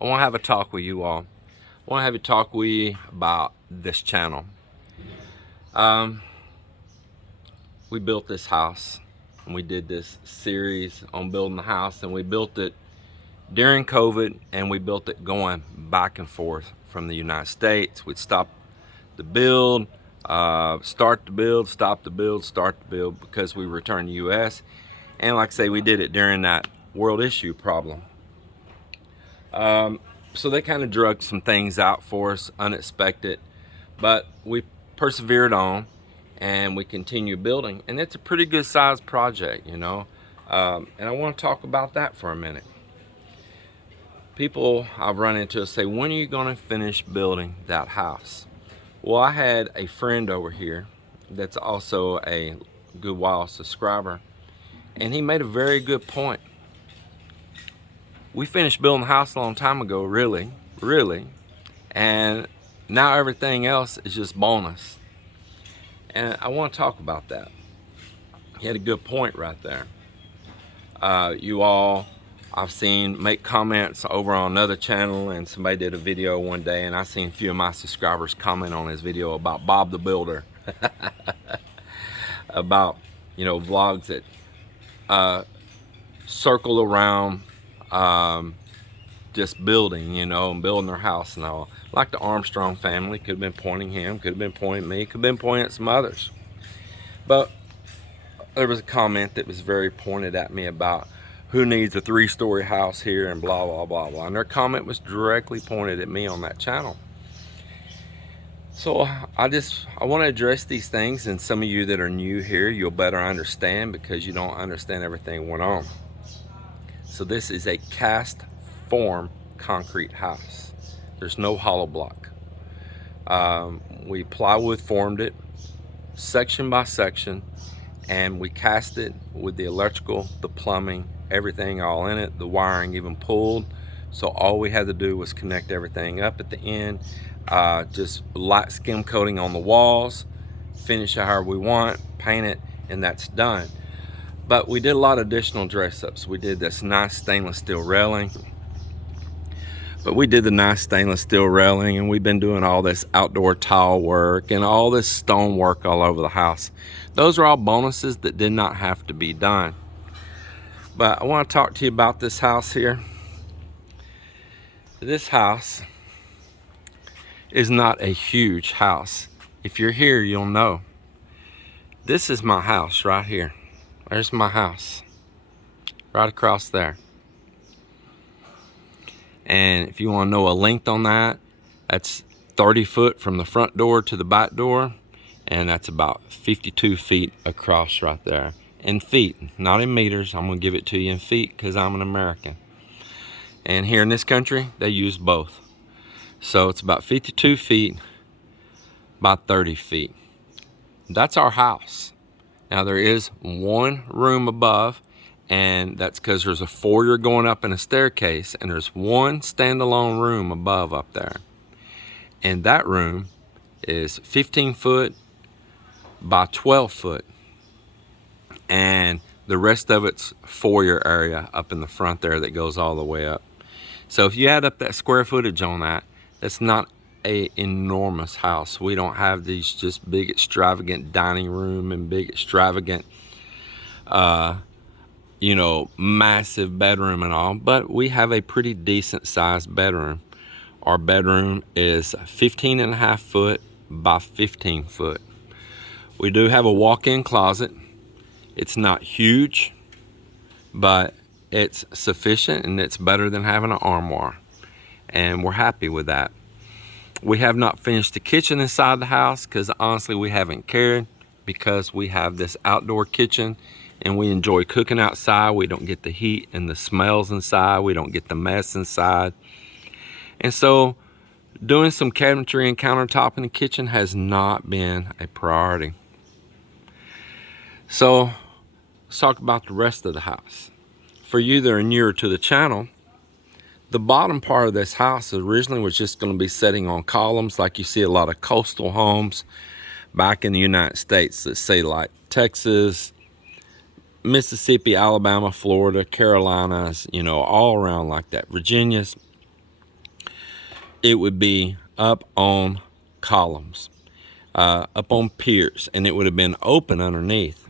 I want to have a talk with you all. I want to have a talk with you about this channel. We built this house, and we did this series on building the house, and we built it during COVID, and we built it going back and forth from the United States. We'd stop the build, start the build, stop the build, start the build, because we returned to the US. And like I say, we did it during that world issue problem. So they kind of drug some things out for us, unexpected, but we persevered on and we continue building, and it's a pretty good sized project, you know. And I want to talk about that for a minute. People I've run into say, when are you going to finish building that house? Well, I had a friend over here that's also a Good While subscriber, and he made a very good point. We finished building the house a long time ago, really, and now everything else is just bonus. And I want to talk about that. He had a good point right there. You all, I've seen make comments over on another channel, and somebody did a video one day, and I seen a few of my subscribers comment on his video about Bob the Builder. About, you know, vlogs that circle around just building, you know, and building their house and all. Like the Armstrong family, could have been pointing him, could have been pointing me, could have been pointing at some others. But there was a comment that was very pointed at me about who needs a 3-story house here and blah, blah, blah, blah. And their comment was directly pointed at me on that channel. So I want to address these things, and some of you that are new here, you'll better understand, because you don't understand everything that went on. So this is a cast form concrete house. There's no hollow block. We plywood formed it section by section, and we cast it with the electrical, the plumbing, everything all in it, the wiring even pulled. So all we had to do was connect everything up at the end, just light skim coating on the walls, finish it however we want, paint it, and that's done. But we did a lot of additional dress ups. We did this nice stainless steel railing. But we did the nice stainless steel railing, and we've been doing all this outdoor tile work and all this stone work all over the house. Those are all bonuses that did not have to be done. But I want to talk to you about this house here. This house is not a huge house. If you're here, you'll know. This is my house right here. There's my house, right across there. And if you want to know a length on that, that's 30 foot from the front door to the back door, and that's about 52 feet across right there. In feet, not in meters. I'm going to give it to you in feet because I'm an American. And here in this country, they use both. So it's about 52 feet by 30 feet. That's our house. Now there is one room above, and that's because there's a foyer going up and a staircase, and there's one standalone room above up there. And that room is 15 foot by 12 foot. And the rest of it's foyer area up in the front there that goes all the way up. So if you add up that square footage on that, that's not a enormous house. We don't have these just big extravagant dining room and big extravagant you know, massive bedroom and all, but we have a pretty decent sized bedroom. Our bedroom is 15.5 foot by 15 foot. We do have a walk-in closet. It's not huge, but it's sufficient, and it's better than having an armoire, and we're happy with that. We have not finished the kitchen inside the house because honestly we haven't cared, because we have this outdoor kitchen and we enjoy cooking outside. We don't get the heat and the smells inside. We don't get the mess inside. And so doing some cabinetry and countertop in the kitchen has not been a priority. So let's talk about the rest of the house. For you that are newer to the channel, the bottom part of this house originally was just going to be sitting on columns like you see a lot of coastal homes back in the United States that say like Texas, Mississippi, Alabama, Florida, Carolinas, you know, all around like that, Virginia's. it would be up on columns, up on piers, and it would have been open underneath.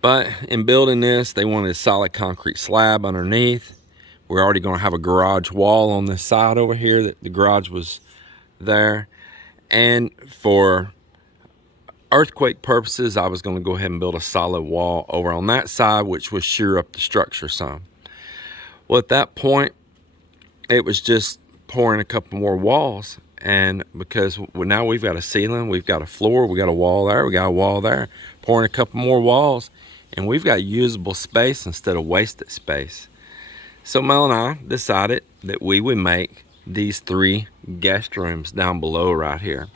But in building this, they wanted a solid concrete slab underneath. We're already going to have a garage wall on this side over here. That the garage was there, and for earthquake purposes, I was going to go ahead and build a solid wall over on that side, which would shear up the structure some. Well, at that point, it was just pouring a couple more walls, and because now we've got a ceiling, we've got a floor, we got a wall there, we got a wall there, pouring a couple more walls, and we've got usable space instead of wasted space. So Mel and I decided that we would make these 3 guest rooms down below right here,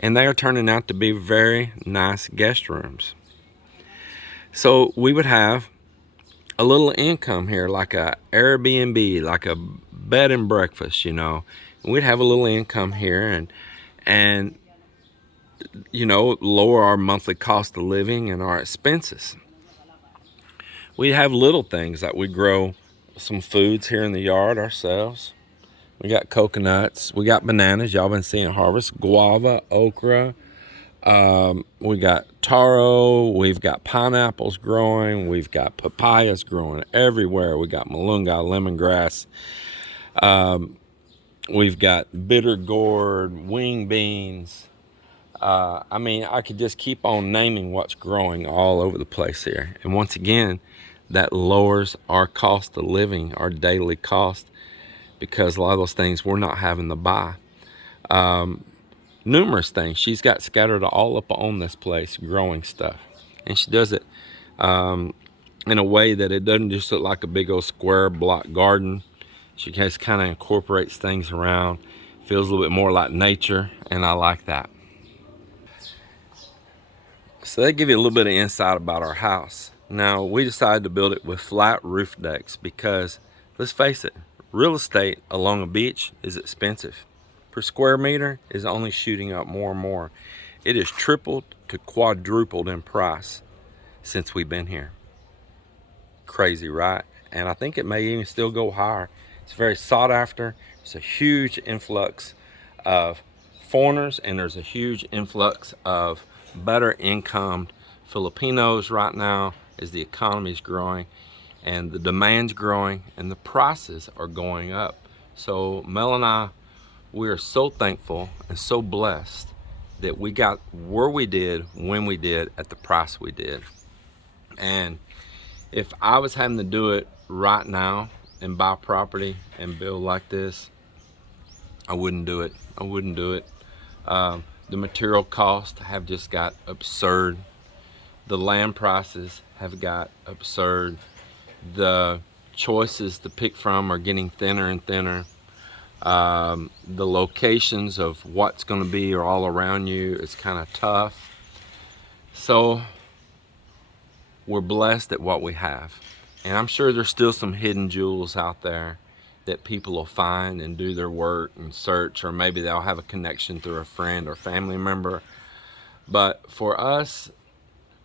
and they are turning out to be very nice guest rooms. So we would have a little income here, like a Airbnb, like a bed and breakfast, you know. We'd have a little income here, and you know, lower our monthly cost of living and our expenses. We have little things like we grow some foods here in the yard ourselves. We got coconuts, we got bananas, y'all been seeing harvest, guava, okra, we got taro, we've got pineapples growing, we've got papayas growing everywhere, we got malunga, lemongrass, we've got bitter gourd, wing beans. I mean, I could just keep on naming what's growing all over the place here. And once again, that lowers our cost of living, our daily cost, because a lot of those things we're not having to buy. Numerous things she's got scattered all up on this place, growing stuff, and she does it in a way that it doesn't just look like a big old square block garden. She just kind of incorporates things around, feels a little bit more like nature, and I like that. So they give you a little bit of insight about our house. Now, we decided to build it with flat roof decks because, let's face it, real estate along a beach is expensive. Per square meter is only shooting up more and more. It has tripled to quadrupled in price since we've been here. Crazy, right? And I think it may even still go higher. It's very sought after. It's a huge influx of foreigners, and there's a huge influx of better income Filipinos right now as the economy is growing and the demand's growing and the prices are going up. So Mel and I, we are so thankful and so blessed that we got where we did, when we did, at the price we did. And if I was having to do it right now and buy property and build like this, I wouldn't do it. I wouldn't do it. The material costs have just got absurd. The land prices have got absurd. The choices to pick from are getting thinner and thinner. The locations of what's going to be are all around you. It's kind of tough. So we're blessed at what we have. And I'm sure there's still some hidden jewels out there that people will find and do their work and search, or maybe they'll have a connection through a friend or family member. But for us,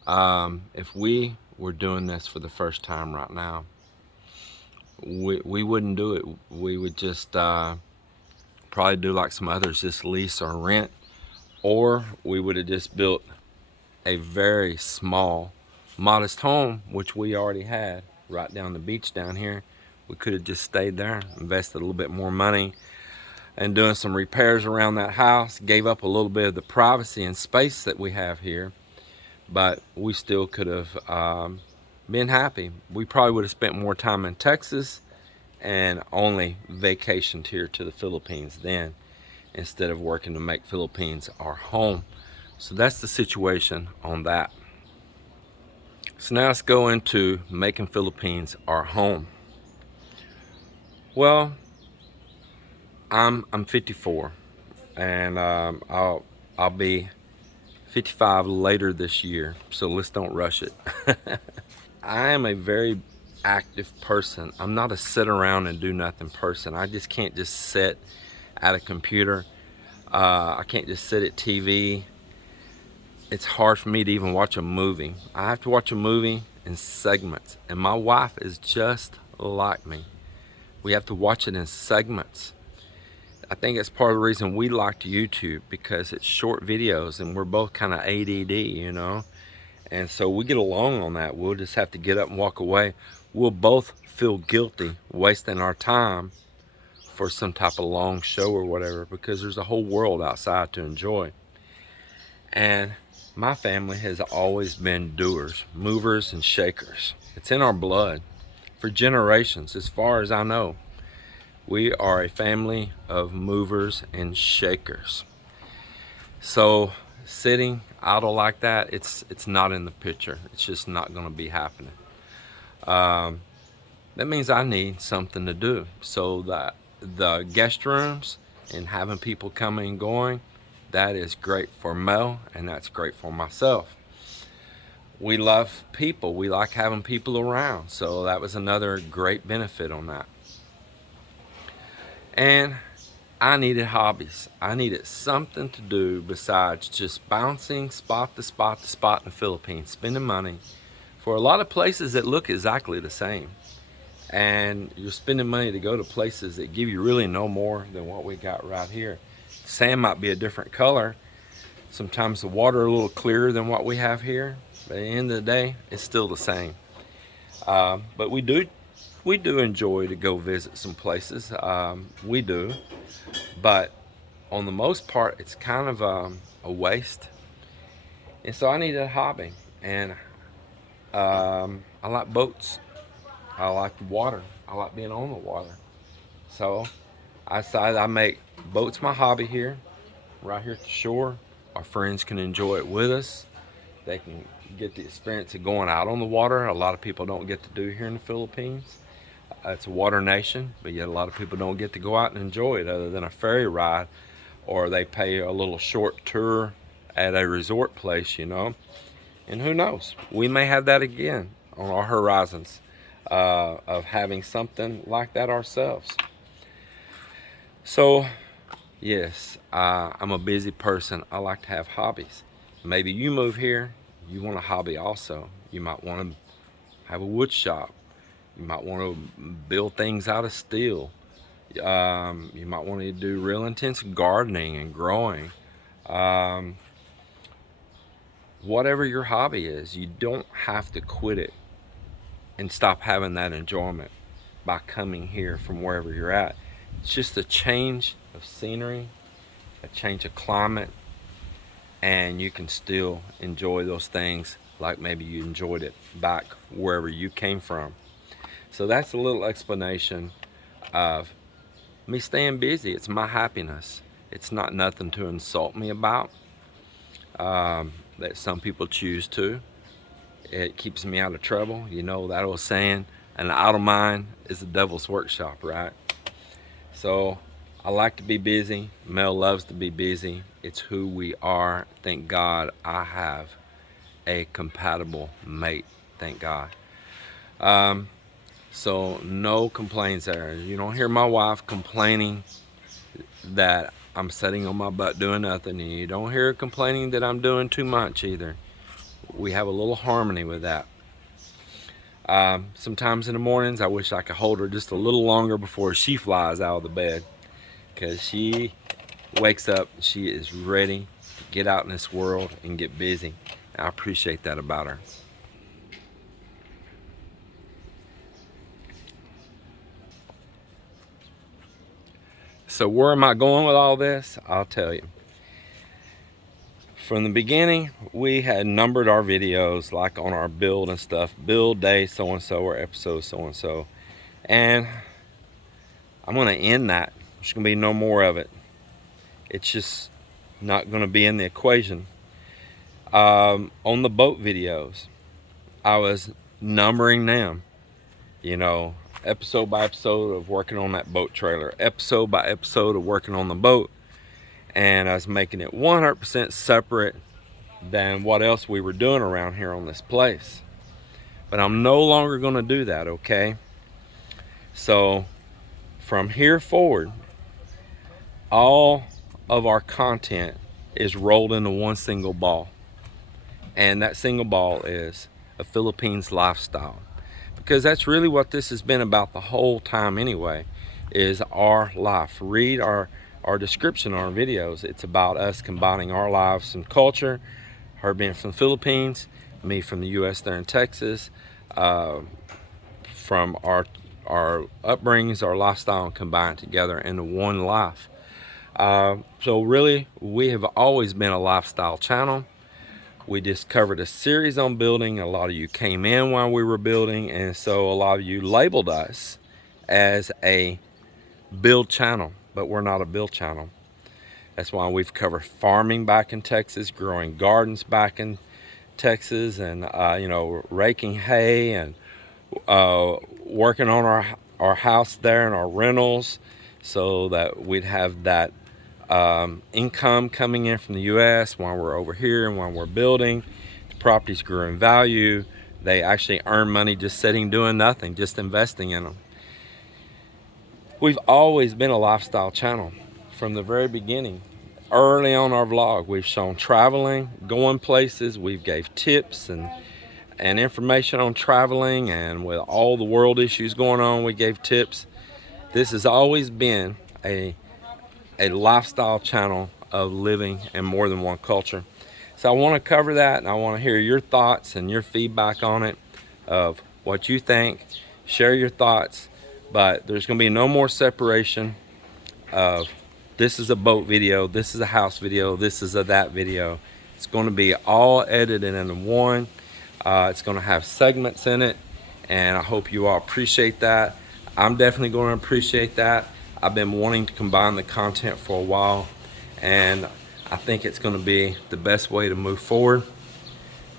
if we were doing this for the first time right now, we wouldn't do it. We would just probably do like some others, just lease or rent, or we would have just built a very small, modest home, which we already had right down the beach down here. We could have just stayed there, invested a little bit more money and doing some repairs around that house, gave up a little bit of the privacy and space that we have here, but we still could have been happy. We probably would have spent more time in Texas and only vacationed here to the Philippines then, instead of working to make Philippines our home. So that's the situation on that. So now let's go into making Philippines our home. Well, I'm 54, and I'll be 55 later this year, so let's don't rush it. I am a very active person. I'm not a sit around and do nothing person. I just can't just sit at a computer. I can't just sit at TV. It's hard for me to even watch a movie. I have to watch a movie in segments, and my wife is just like me. We have to watch it in segments. I think it's part of the reason we liked YouTube, because it's short videos and we're both kind of ADD, you know? And so we get along on that. We'll just have to get up and walk away. We'll both feel guilty wasting our time for some type of long show or whatever, because there's a whole world outside to enjoy. And my family has always been doers, movers and shakers. It's in our blood for generations, as far as I know. We are a family of movers and shakers. So sitting idle like that, it's not in the picture. It's just not going to be happening. That means I need something to do. So that the guest rooms and having people coming and going, that is great for Mel, and that's great for myself. We love people. We like having people around. So that was another great benefit on that. And I needed hobbies. I needed something to do besides just bouncing spot to spot to spot in the Philippines, spending money for a lot of places that look exactly the same. And you're spending money to go to places that give you really no more than what we got right here. Sand might be a different color. Sometimes the water a little clearer than what we have here. But at the end of the day, it's still the same. But we do enjoy to go visit some places. We do. But on the most part, it's kind of a waste. And so I needed a hobby. And I like boats. I like the water. I like being on the water. So I decided I make boats my hobby here, right here at the shore. Our friends can enjoy it with us. They can get the experience of going out on the water. A lot of people don't get to do here in the Philippines. It's a water nation, but yet a lot of people don't get to go out and enjoy it other than a ferry ride, or they pay a little short tour at a resort place, you know. And who knows, we may have that again on our horizons, of having something like that ourselves. So yes, I'm a busy person. I like to have hobbies. Maybe you move here, you want a hobby also. You might want to have a wood shop. You might want to build things out of steel. You might want to do real intense gardening and growing. Whatever your hobby is, you don't have to quit it and stop having that enjoyment by coming here from wherever you're at. It's just a change of scenery, a change of climate, and you can still enjoy those things like maybe you enjoyed it back wherever you came from. So that's a little explanation of me staying busy. It's my happiness. It's not nothing to insult me about, that some people choose to. It keeps me out of trouble. You know that old saying, an idle mind is the devil's workshop, right? So I like to be busy. Mel loves to be busy. It's who we are. Thank God I have a compatible mate. Thank God. So no complaints there. You don't hear my wife complaining that I'm sitting on my butt doing nothing, and you don't hear her complaining that I'm doing too much either. We have a little harmony with that. Sometimes in the mornings I wish I could hold her just a little longer before she flies out of the bed, because she wakes up and she is ready to get out in this world and get busy. I appreciate that about her. So where am I going with all this? I'll tell you. From the beginning, we had numbered our videos like on our build and stuff. Build day so-and-so or episode so-and-so. And I'm going to end that. There's going to be no more of it. It's just not going to be in the equation. On the boat videos, I was numbering them. You know, episode by episode of working on that boat trailer. Episode by episode of working on the boat. And I was making it 100% separate than what else we were doing around here on this place. But I'm no longer going to do that, okay? So from here forward, all of our content is rolled into one single ball. And that single ball is a Philippines lifestyle. Because that's really what this has been about the whole time anyway, is our life. Read our our description on our videos. It's about us combining our lives and culture, her being from the Philippines, me from the US there in Texas, from our upbringings, our lifestyle, and combined together into one life. So really, we have always been a lifestyle channel. We just covered a series on building. A lot of you came in while we were building, and so a lot of you labeled us as a build channel, but we're not a build channel. That's why we've covered farming back in Texas, growing gardens back in Texas, and you know, raking hay, and working on our house there and our rentals, so that we'd have that income coming in from the US while we're over here, and while we're building. The properties grew in value. They actually earn money just sitting doing nothing, just investing in them. We've always been a lifestyle channel from the very beginning. Early on our vlog, we've shown traveling, going places. We've gave tips and information on traveling, and with all the world issues going on, we gave tips. This has always been a lifestyle channel of living in more than one culture. So I want to cover that, and I want to hear your thoughts and your feedback on it, of what you think. Share your thoughts, but there's going to be no more separation of this is a boat video, this is a house video, this is a that video. It's going to be all edited into one. It's going to have segments in it, and I hope you all appreciate that. I'm definitely going to appreciate that. I've been wanting to combine the content for a while, and I think it's going to be the best way to move forward.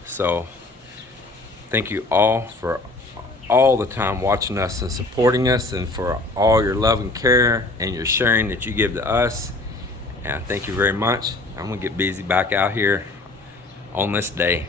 So thank you all for all the time watching us and supporting us, and for all your love and care and your sharing that you give to us. And thank you very much. I'm going to get busy back out here on this day.